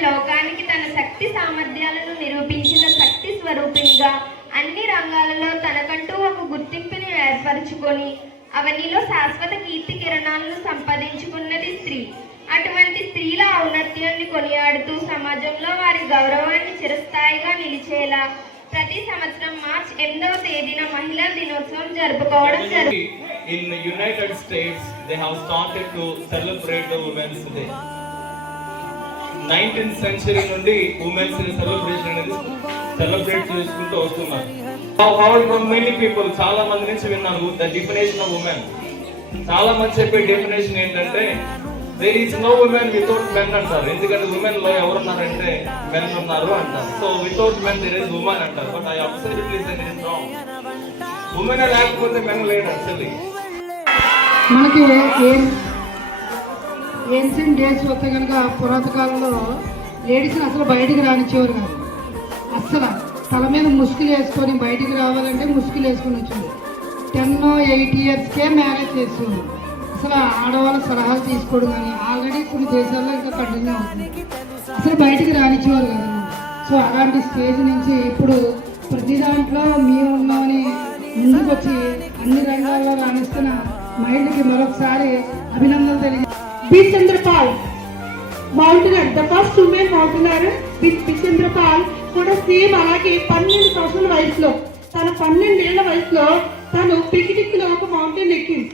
లోకానికి తన శక్తి సామర్థ్యాలను నిరూపించిన శక్తి స్వరూపిణిగా అన్ని రంగాలలో తనకంటూ ఒక గుర్తింపుని ఏర్పరచుకొని అవనిలో శాశ్వత కీర్తి కిరణాలను సంపాదించుకున్నది స్త్రీ. అటువంటి స్త్రీల ఔన్నత్యాన్ని కొనియాడుతూ సమాజంలో వారి గౌరవాన్ని చిరస్థాయిగా నిలిచేలా ప్రతి సంవత్సరం మార్చి 8వ తేదీన మహిళా దినోత్సవం జరుపుకోవడం జరుగుతుంది. In United States, they have started to celebrate the Women's Day. 19th century నుండి ఉమెన్స్ సెలబ్రేషన్ అనేది సెలబ్రేట్ చేసుకుంటూ వస్తున్నారు. Many people చాలా మంది నుంచి విన్నాను ద డెఫినేషన్ ఆఫ్ ఉమెన్. చాలా మంది చెప్పే డెఫినేషన్ ఏంటంటే there is no women without men అంటారు. ఎందుకంటే ఉమెన్ లో ఎవరున్నారంటే మెన్ ఉన్నారు అంటారు. So without men there is women అంటారు. But I absolutely say it is wrong. Women లేకపోతే మెన్ లేడు యాక్చువల్లీ. మనకి ఏన్షియంట్ డేస్ వస్తే కనుక పురాత కాలంలో లేడీస్ని అసలు బయటికి రానిచ్చేవారు కాదు. అస్సలు తల మీద ముసుగులు వేసుకొని బయటికి రావాలంటే ముసుగులు వేసుకొని వచ్చింది. 10-8 ఇయర్స్కే మ్యారేజ్ చేస్తుంది. అసలు ఆడవాళ్ళ సలహాలు తీసుకోవడం కానీ ఆల్రెడీ కొన్ని దేశాల్లో ఇంకా కంటిన్యూ అవుతుంది. అసలు బయటికి రానిచ్చేవారు కదా. సో అలాంటి స్టేజ్ నుంచి ఇప్పుడు ప్రతి దాంట్లో మేము ఉన్నామని ముందుకు వచ్చి అన్ని రంగాల్లో రాణిస్తున్న మహిళకి మరొకసారి అభినందనలు తెలియజేస్తాను. B Chandrapal mountaineer, the first women mountaineer B Chandrapal కూడా సేమ్ అలాగే 12 సంవత్సరాల వయసులో, తన 12 ఏళ్ల వయసులో తను పికిటిక్లో ఒక మౌంటైన్ ఎక్కింది.